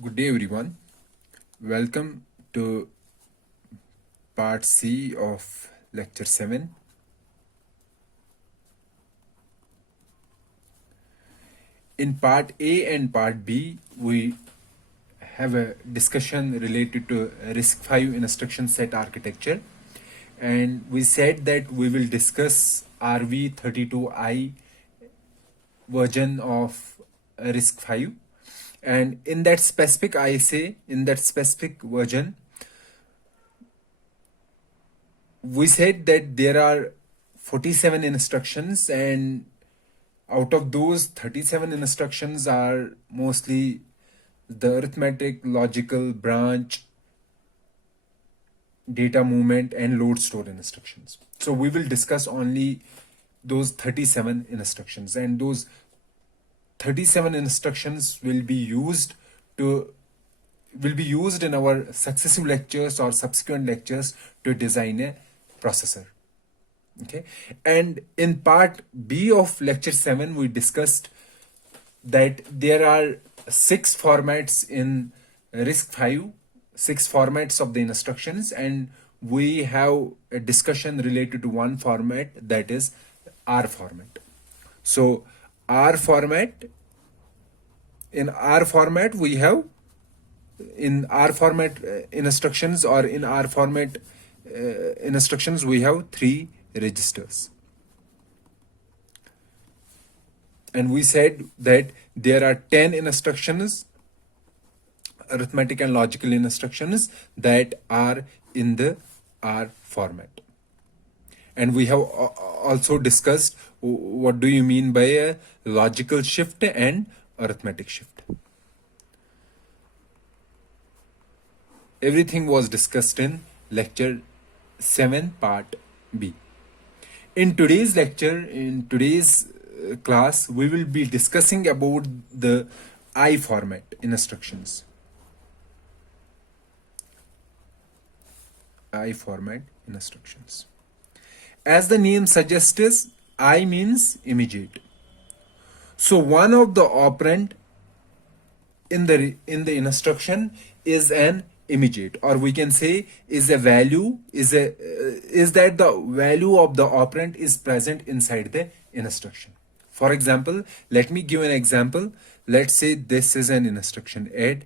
Good day, everyone. Welcome to part C of lecture 7. In part A and part B, we have a discussion related to RISC-V instruction set architecture. And we said that we will discuss RV32I version of RISC-V. And in that specific version, we said that there are 47 instructions, and out of those 37 instructions are mostly the arithmetic, logical, branch, data movement, and load store instructions. So we will discuss only those 37 instructions, and those 37 instructions will be used in our successive lectures or subsequent lectures to design a processor. Okay, and in part B of lecture 7, we discussed that there are 6 formats in RISC-V, 6 formats of the instructions, and we have a discussion related to one format, that is R format. So R format, in R format we have, in R format instructions, or in R format instructions, we have 3 registers. And we said that there are 10 instructions, arithmetic and logical instructions, that are in the R format. And we have also discussed what do you mean by a logical shift and arithmetic shift. Everything was discussed in lecture 7 part B. In today's lecture, in today's class, we will be discussing about the I format instructions. I format instructions. As the name suggests, I means immediate. So one of the operand in the instruction is an immediate, or we can say is a value, is that the value of the operand is present inside the instruction. For example, let me give an example. Let's say this is an instruction: add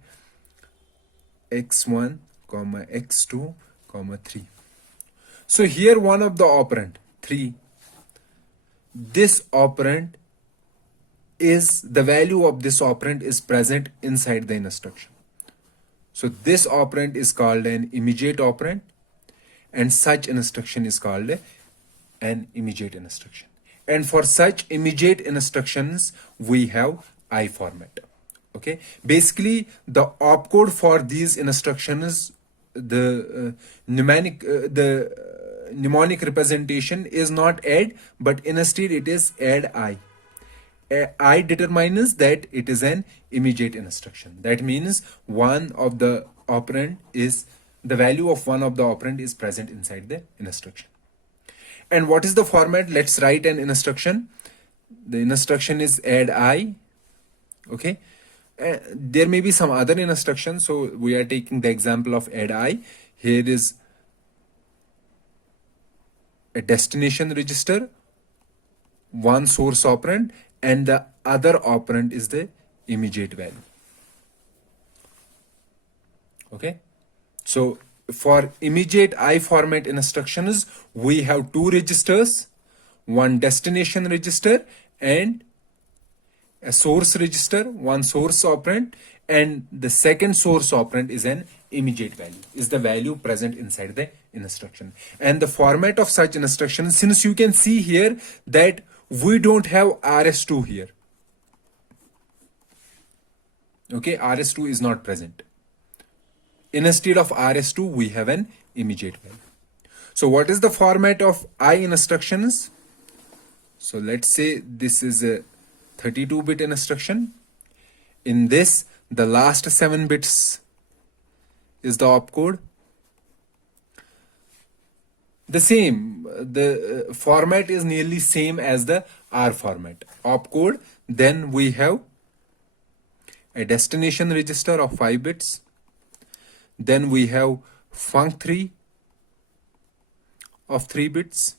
x1 comma x2 comma 3. So here one of the operand 3, this operand is, the value of this operand is present inside the instruction. So this operand is called an immediate operand, and such instruction is called an immediate instruction. And for such immediate instructions, we have I format. Okay, basically the opcode for these instructions, the mnemonic representation is not add, but instead it is add I. I determines that it is an immediate instruction. That means one of the operand is, the value of one of the operand is present inside the instruction. And what is the format? Let's write an instruction. The instruction is add I. Okay, there may be some other instructions, so we are taking the example of add I. Here is a destination register, one source operand, and the other operand is the immediate value. Okay, so for immediate I format instructions, we have 2 registers, one destination register and a source register, one source operand, and the second source operand is an immediate value, is the value present inside the instruction. And the format of such instructions, since you can see here that we don't have RS2 here. Okay, RS2 is not present. Instead of RS2, we have an immediate value. So what is the format of I instructions? So let's say this is a 32-bit instruction. In this, the last 7 bits is the opcode. The same, the format is nearly same as the R format. Opcode, then we have a destination register of 5 bits. Then we have func3 of 3 bits.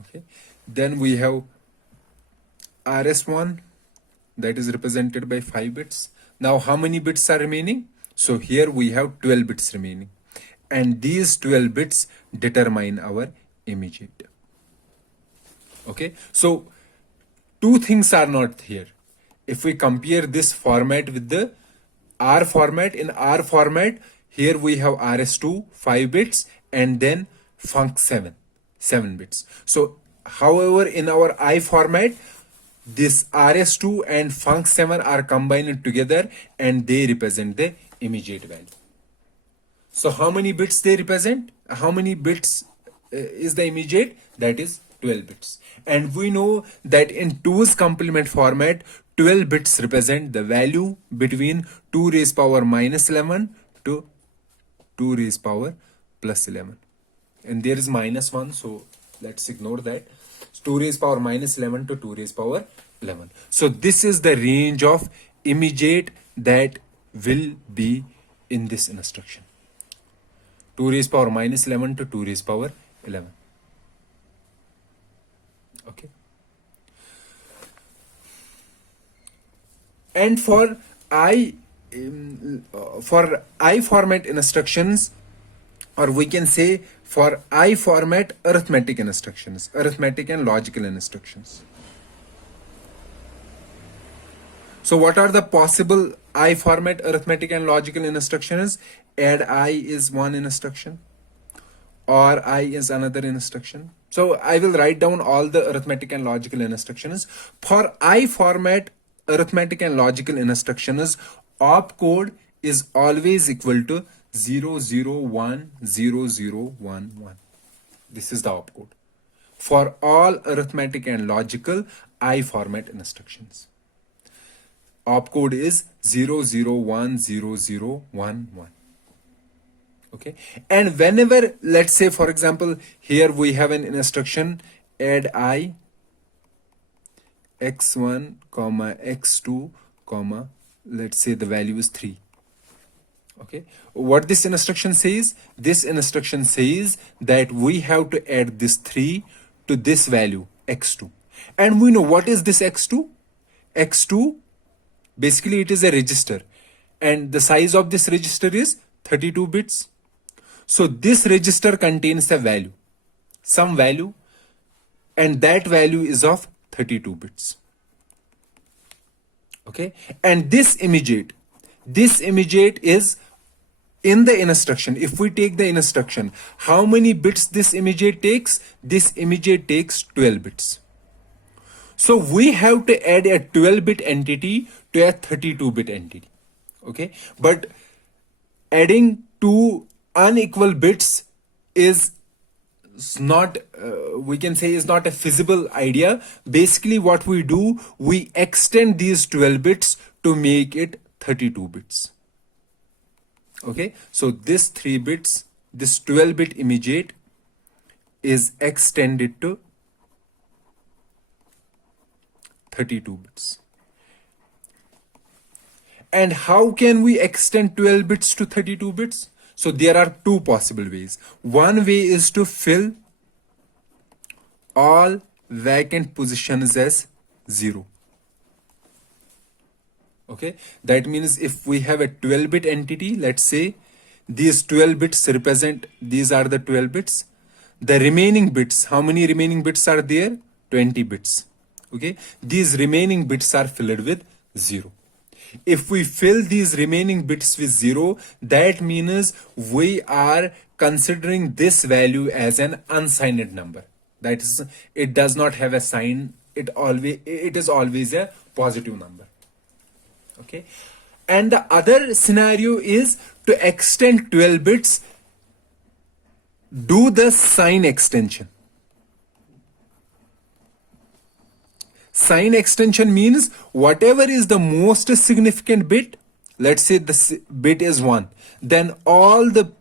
Okay. Then we have rs1 that is represented by 5 bits. Now how many bits are remaining? So here we have 12 bits remaining, and these 12 bits determine our immediate. Okay, so two things are not here. If we compare this format with the R format, in R format, here we have rs2 5 bits and then func7 7 bits. So however, in our I format, this rs2 and func7 are combined together and they represent the immediate value. So how many bits they represent? How many bits is the immediate? That is 12 bits. And we know that in 2's complement format, 12 bits represent the value between 2 raised power minus 11 to 2 raised power plus 11. And there is minus 1, so let's ignore that. 2 raised power minus 11 to 2 raised power 11. So this is the range of immediate that will be in this instruction. 2 raised power minus 11 to 2 raised power 11. Okay. And for I format instructions, or we can say for I format arithmetic instructions, arithmetic and logical instructions. So what are the possible I format arithmetic and logical instructions? Add I is one instruction, or I is another instruction. So I will write down all the arithmetic and logical instructions. For I format arithmetic and logical instructions, opcode is always equal to 0010011. This is the opcode for all arithmetic and logical I format instructions. Opcode is 0010011. Okay, and whenever, let's say for example, here we have an instruction add I x1 comma x2 comma, let's say the value is 3. Okay, what this instruction says? This instruction says that we have to add this 3 to this value x2, and we know what is this x2. X2, basically it is a register, and the size of this register is 32 bits. So this register contains a value, some value, and that value is of 32 bits. Okay, and this immediate is in the instruction. If we take the instruction, how many bits this immediate takes? This immediate takes 12 bits. So we have to add a 12-bit entity to a 32-bit entity. Okay, but adding two unequal bits is not, we can say, is not a feasible idea. Basically what we do, we extend these 12 bits to make it 32 bits. Okay, so this 3 bits, this 12-bit immediate is extended to 32 bits. And how can we extend 12 bits to 32 bits? So there are two possible ways. One way is to fill all vacant positions as 0. Okay, that means if we have a 12-bit entity, let's say these 12 bits represent, these are the 12 bits. The remaining bits, how many remaining bits are there? 20 bits. Okay, these remaining bits are filled with 0. If we fill these remaining bits with 0, that means we are considering this value as an unsigned number. That is, it does not have a sign. It is always a positive number. Okay, and the other scenario is to extend 12 bits. Do the sign extension. Sign extension means whatever is the most significant bit, let's say the bit is 1, then all the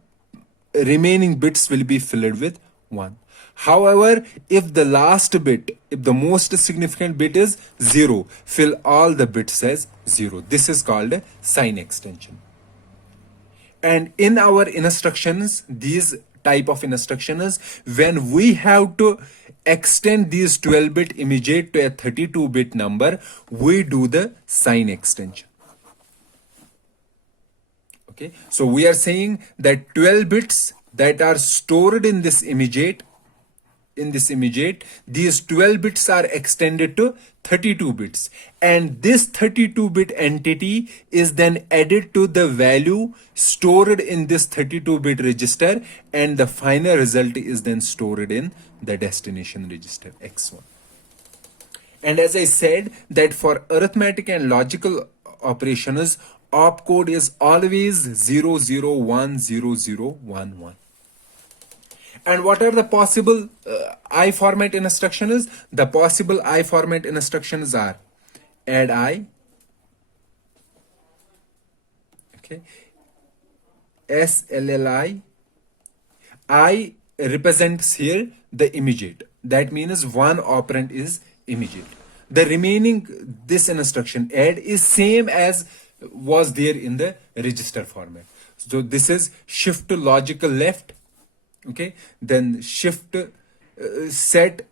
remaining bits will be filled with 1. However, if the last bit, if the most significant bit is 0, fill all the bits as 0. This is called a sign extension. And in our instructions, these type of instructions, when we have to extend these 12-bit immediate to a 32-bit number, we do the sign extension. Okay, so we are saying that 12 bits that are stored in this immediate, these 12 bits are extended to 32 bits, and this 32-bit entity is then added to the value stored in this 32-bit register, and the final result is then stored in the destination register X1. And as I said, that for arithmetic and logical operations, opcode is always 00100111. And what are the possible I format instructions? The possible I format instructions are add I, okay, SLLI. I represents here the immediate. That means one operand is immediate. The remaining, this instruction add is same as was there in the register format. So this is shift to logical left. Okay, then shift set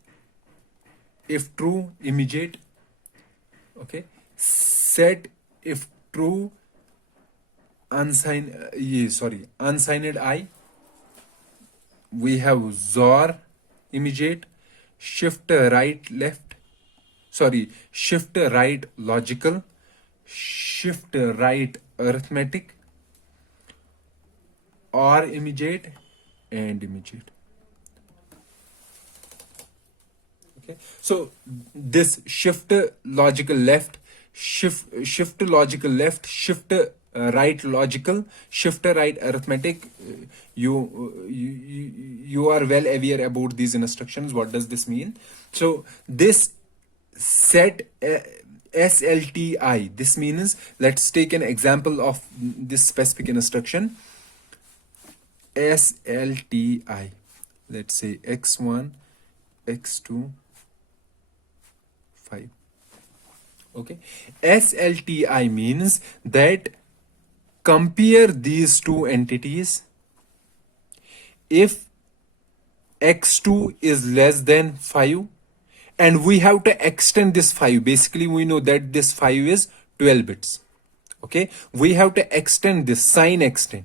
if true immediate. Okay, set if true unsigned unsigned I. We have XOR immediate, shift right left, shift right logical, shift right arithmetic, or immediate and immediate. Okay, so this shift logical left, shift logical left, shift right logical, shift right arithmetic. You are well aware about these instructions. What does this mean? So this set SLTI, this means, let's take an example of this specific instruction. SLTI, let's say X1, X2, 5. Okay, SLTI means that compare these two entities. If X2 is less than 5, and we have to extend this 5, basically we know that this 5 is 12 bits. Okay, we have to extend this, sign extend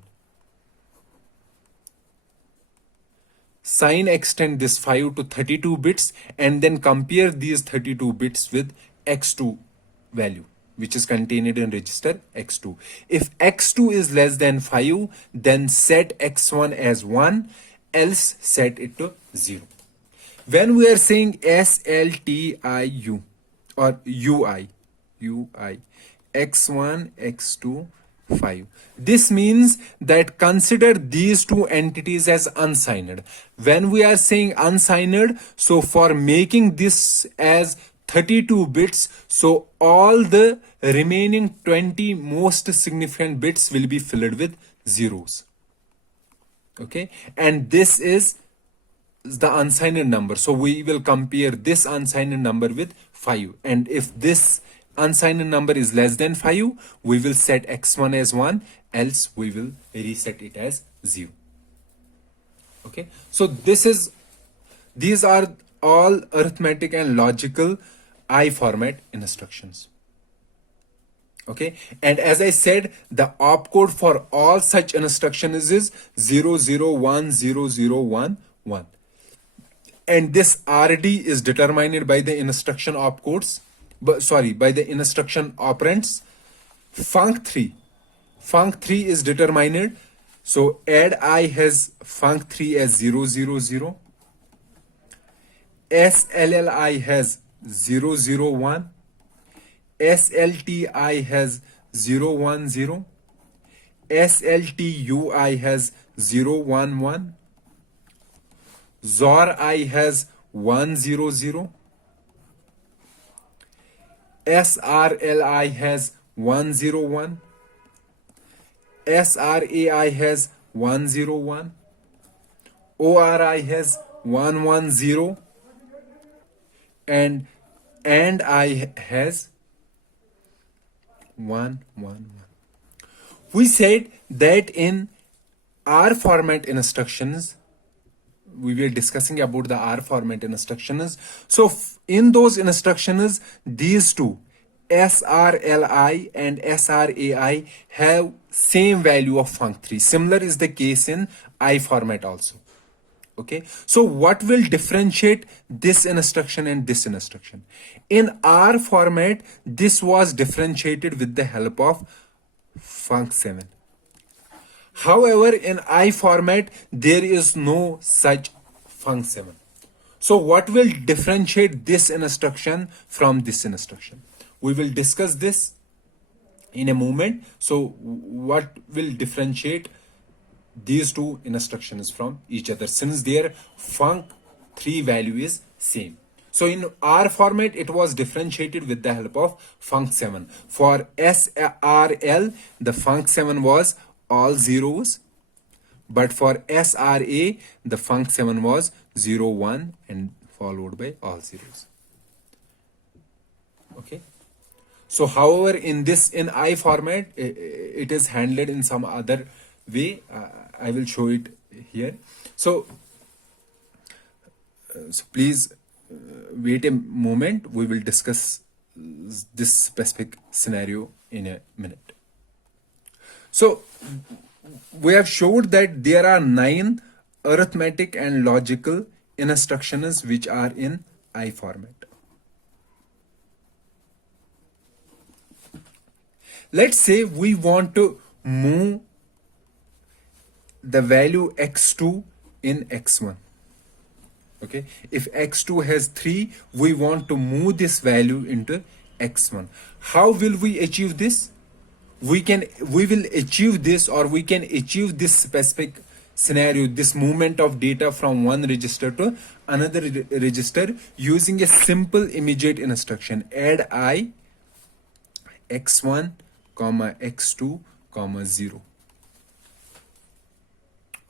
this 5 to 32 bits, and then compare these 32 bits with X2 value, which is contained in register X2. If X2 is less than 5, then set X1 as 1, else set it to 0. When we are saying SLTIU or UI, X1, X2, 5, this means that consider these two entities as unsigned. When we are saying unsigned, so for making this as 32 bits, so all the remaining 20 most significant bits will be filled with zeros. Okay, and this is the unsigned number, so we will compare this unsigned number with 5, and if this unsigned number is less than 5, we will set X1 as 1, else we will reset it as 0. Okay, so these are all arithmetic and logical I format instructions. Okay, and as I said, the opcode for all such instructions is 00100111, and this RD is determined by the instruction opcodes, by the instruction operands. Func3 is determined, so add I has func3 as 000, SLLI has 001, SLTI has 010, SLTUI has 011, XOR I has 100, SRLI has 101, SRAI has 101, ORI has 110, and I has 111. We said that in R format instructions, we were discussing about the R format instructions. So in those instructions, these two, SRLI and SRAI, have same value of func3. Similar is the case in I format also. Okay, so what will differentiate this instruction and this instruction? In R format, this was differentiated with the help of func7. However, in I format, there is no such func7. So what will differentiate this instruction from this instruction? We will discuss this in a moment. So what will differentiate these two instructions from each other, since their func3 value is same? So in R format, it was differentiated with the help of func7. For SRL, the func7 was all zeros, but for SRA, the func7 was 0, 1 and followed by all zeros. Okay. So however, in I format, it is handled in some other way. I will show it here. So please wait a moment. We will discuss this specific scenario in a minute. So we have showed that there are 9 arithmetic and logical instructions which are in I format. Let's say we want to move the value x2 in x1. Okay, if x2 has 3, we want to move this value into x1. How will we achieve this? We will achieve this, or we can achieve this specific scenario, this movement of data from one register to another register, using a simple immediate instruction: add I x1 comma x2 comma 0.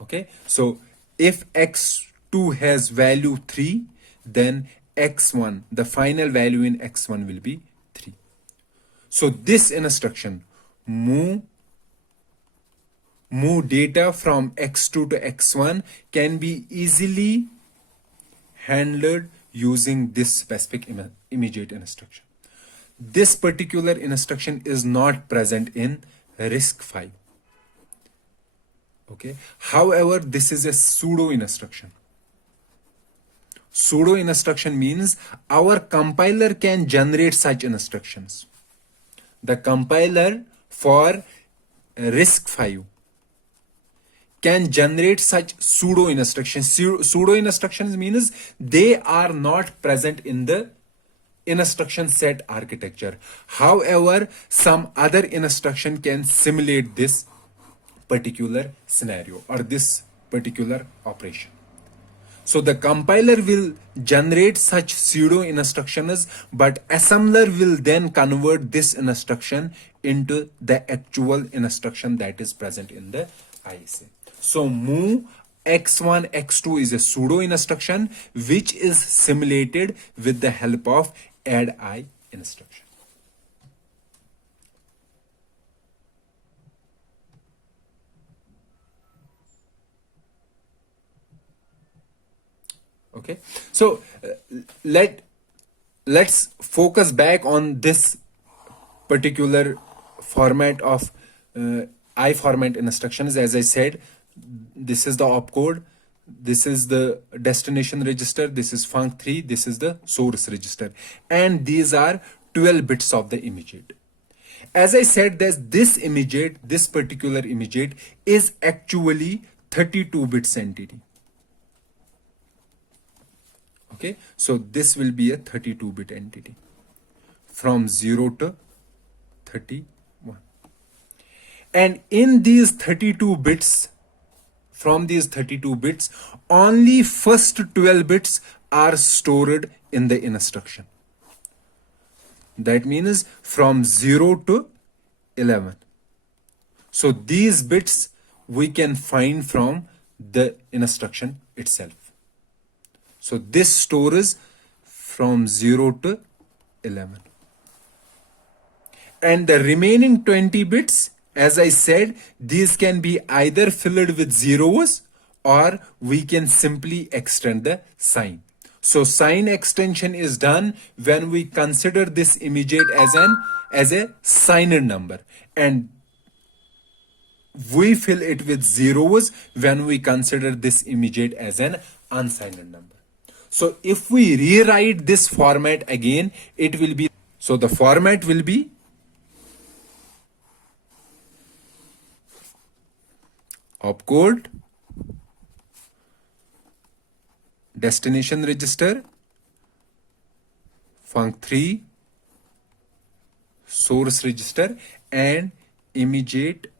Okay, so if x2 has value 3, then x1, the final value in x1 will be 3. So this instruction, move data from x2 to x1, can be easily handled using this specific immediate instruction. This particular instruction is not present in RISC-V. Okay, however, this is a pseudo instruction. Pseudo instruction means our compiler can generate such instructions. The compiler for RISC-V can generate such pseudo instructions. Pseudo instructions means they are not present in the instruction set architecture. However, some other instruction can simulate this particular scenario or this particular operation. So the compiler will generate such pseudo instructions, but assembler will then convert this instruction into the actual instruction that is present in the ISA. So move x1, x2 is a pseudo instruction which is simulated with the help of add I instruction. Okay, so let's focus back on this particular format of I format instructions. As I said, this is the opcode, this is the destination register, this is func3, this is the source register, and these are 12 bits of the immediate. As I said, that this particular immediate is actually 32 bits entity. Okay, so this will be a 32-bit entity from 0 to 31. And in these 32 bits, from these 32 bits, only first 12 bits are stored in the instruction. That means from 0 to 11. So these bits we can find from the instruction itself. So this stores from 0 to 11. And the remaining 20 bits, as I said, these can be either filled with zeros or we can simply extend the sign. So sign extension is done when we consider this immediate as a signed number, and we fill it with zeros when we consider this immediate as an unsigned number. So if we rewrite this format again, it will be, so the format will be opcode, destination register, func3, source register, and immediate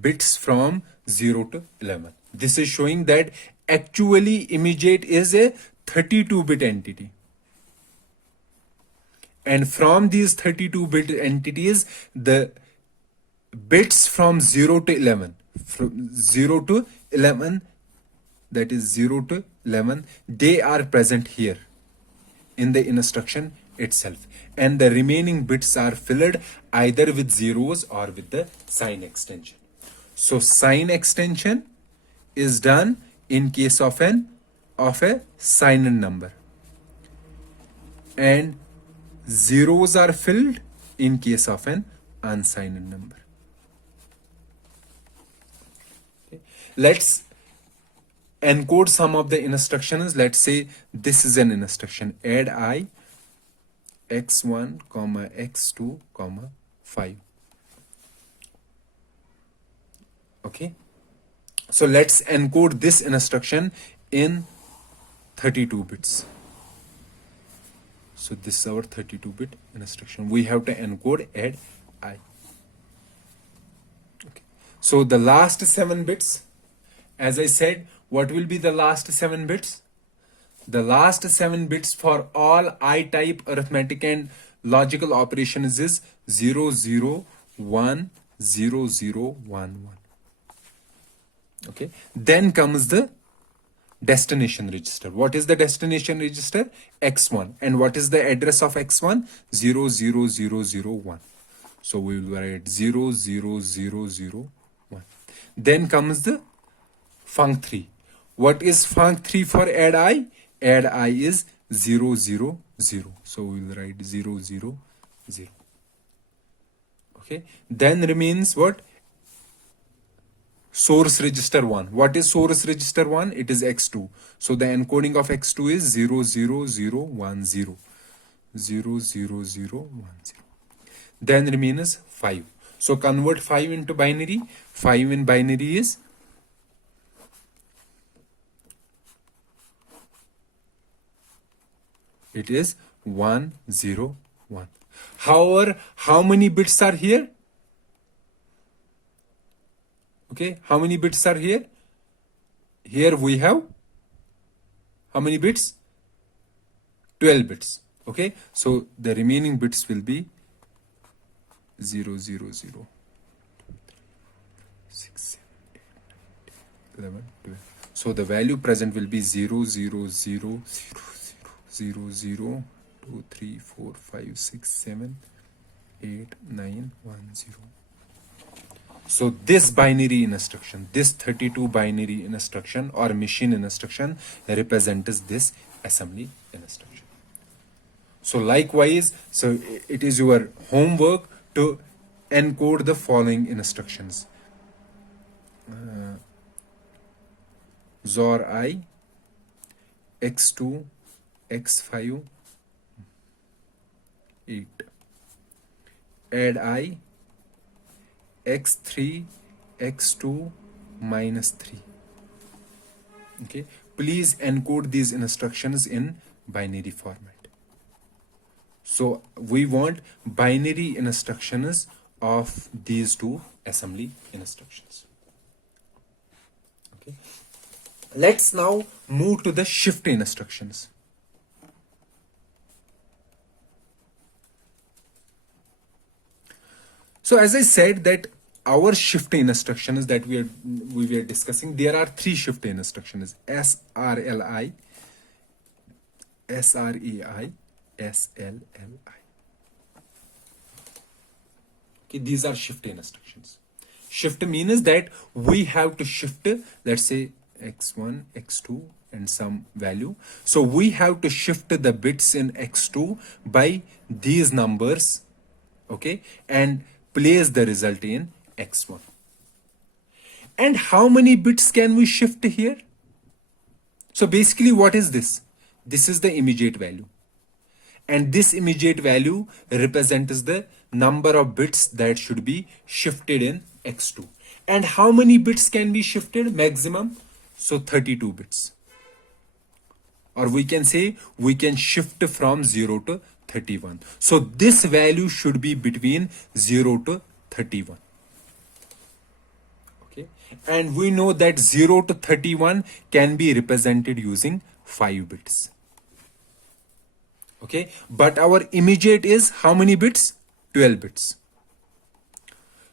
bits from 0 to 11. This is showing that actually immediate is a 32-bit entity. And from these 32-bit entities, the bits from 0 to 11, from 0 to 11, that is 0 to 11, they are present here in the instruction itself, and the remaining bits are filled either with zeros or with the sign extension. So sign extension is done in case of a signed number, and zeros are filled in case of an unsigned number. Okay. Let's encode some of the instructions. Let's say this is an instruction: add I x1 comma x2 comma 5. Okay, so let's encode this instruction in 32 bits. So this is our 32-bit instruction. We have to encode add I. Okay. So the last 7 bits, as I said, what will be the last 7 bits? The last 7 bits for all I-type arithmetic and logical operations is 0, 0, 1, 0, 0, 1, 1. Okay. Then comes the destination register. What is the destination register? X1. And what is the address of X1? 0, 0, 0, 0, 1. So we will write 0, 0, 0, 0, 1. Then comes the func3. What is func3 for add I? Add I is 0, 0, 0. So we will write 0, 0, 0. Okay. Then remains what? Source register 1. What is source register 1? It is x2. So the encoding of x2 is 0, 0, 0, 1, 0. 0, 0, 0, 1, 0. Then remains 5. So convert 5 into binary. 5 in binary is it is 1, 0, 1. However, how many bits are here? Okay, how many bits are here? Here we have how many bits? 12 bits. Okay, so the remaining bits will be 0, 0, 0, 6, 7, 8, 9, 10, 11, 12. So the value present will be 0, 0, 0, 0, 0, 0, 2, 3, 4, 5, 6, 7, 8, 9, 1, 0. So this binary instruction, this 32 binary instruction or machine instruction represents this assembly instruction. So likewise, so it is your homework to encode the following instructions. XOR I, X2, X5, 8. Add I, x3, x2, minus 3. Okay, please encode these instructions in binary format. So we want binary instructions of these two assembly instructions. Okay, let's now move to the shift instructions. So as I said that our shift instructions that we were discussing, there are 3 shift instructions: SRLI, SREI, SLLI. Okay, these are shift instructions. Shift means that we have to shift, let's say x1, x2 and some value. So we have to shift the bits in x2 by these numbers, okay, and place the result in x1. And how many bits can we shift here? So basically, what is this? This is the immediate value. And this immediate value represents the number of bits that should be shifted in x2. And how many bits can be shifted? Maximum. So 32 bits. Or we can say we can shift from 0 to 31. So this value should be between 0 to 31. Okay. And we know that 0 to 31 can be represented using 5 bits. Okay. But our immediate is how many bits? 12 bits.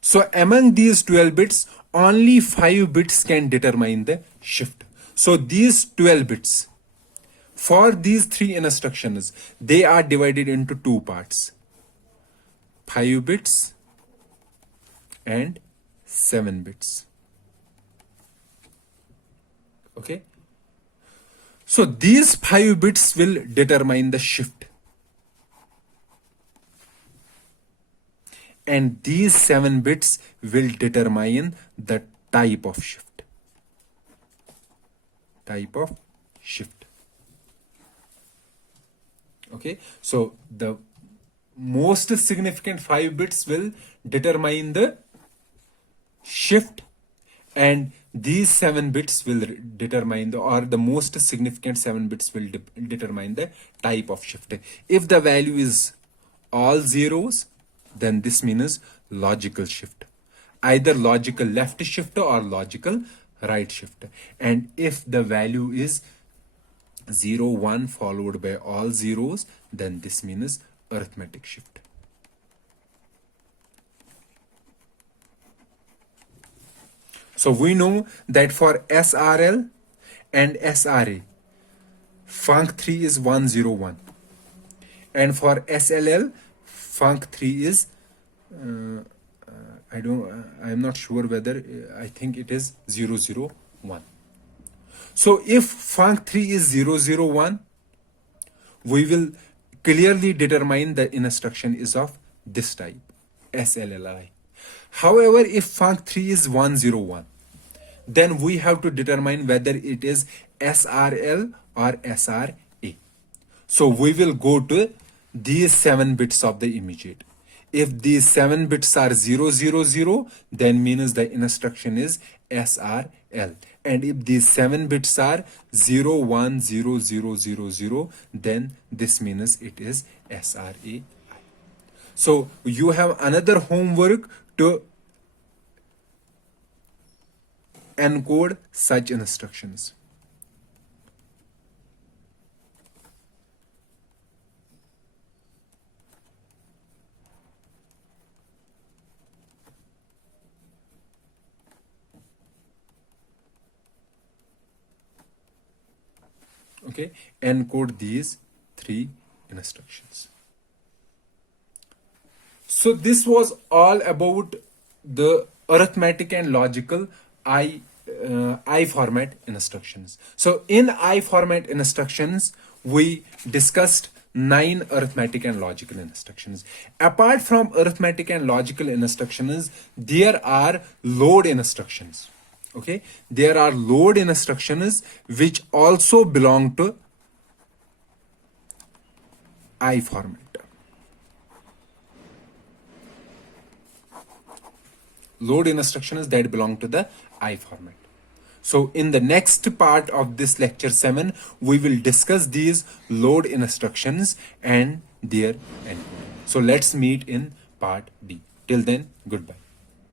So among these 12 bits, only 5 bits can determine the shift. So these 12 bits, for these 3 instructions, they are divided into 2 parts: 5 bits and 7 bits. Okay. So these 5 bits will determine the shift. And these 7 bits will determine the type of shift. Type of shift. Okay. So the most significant 5 bits will determine the shift, and these 7 bits will determine the most significant 7 bits will determine the type of shift. If the value is all zeros, then this means logical shift, either logical left shift or logical right shift. And if the value is 0, 1 followed by all zeros, then this means arithmetic shift. So we know that for SRL and SRA, func3 is 101, and for SLL, func3 is I'm not sure whether I think it is 001. So if func3 is 001, we will clearly determine the instruction is of this type, SLLI. However, if func3 is 101, then we have to determine whether it is SRL or SRA. So we will go to these 7 bits of the immediate. If these 7 bits are 000, then means the instruction is SRL. And if these 7 bits are 010000, then this means it is SRAI. So you have another homework to encode such instructions. Okay, encode these 3 instructions. So this was all about the arithmetic and logical I format instructions. So in I format instructions, we discussed 9 arithmetic and logical instructions. Apart from arithmetic and logical instructions, there are load instructions. Okay, there are load instructions which also belong to I format. Load instructions that belong to the I format. So in the next part of this lecture 7, we will discuss these load instructions and their encoding. So let's meet in part B. Till then, goodbye.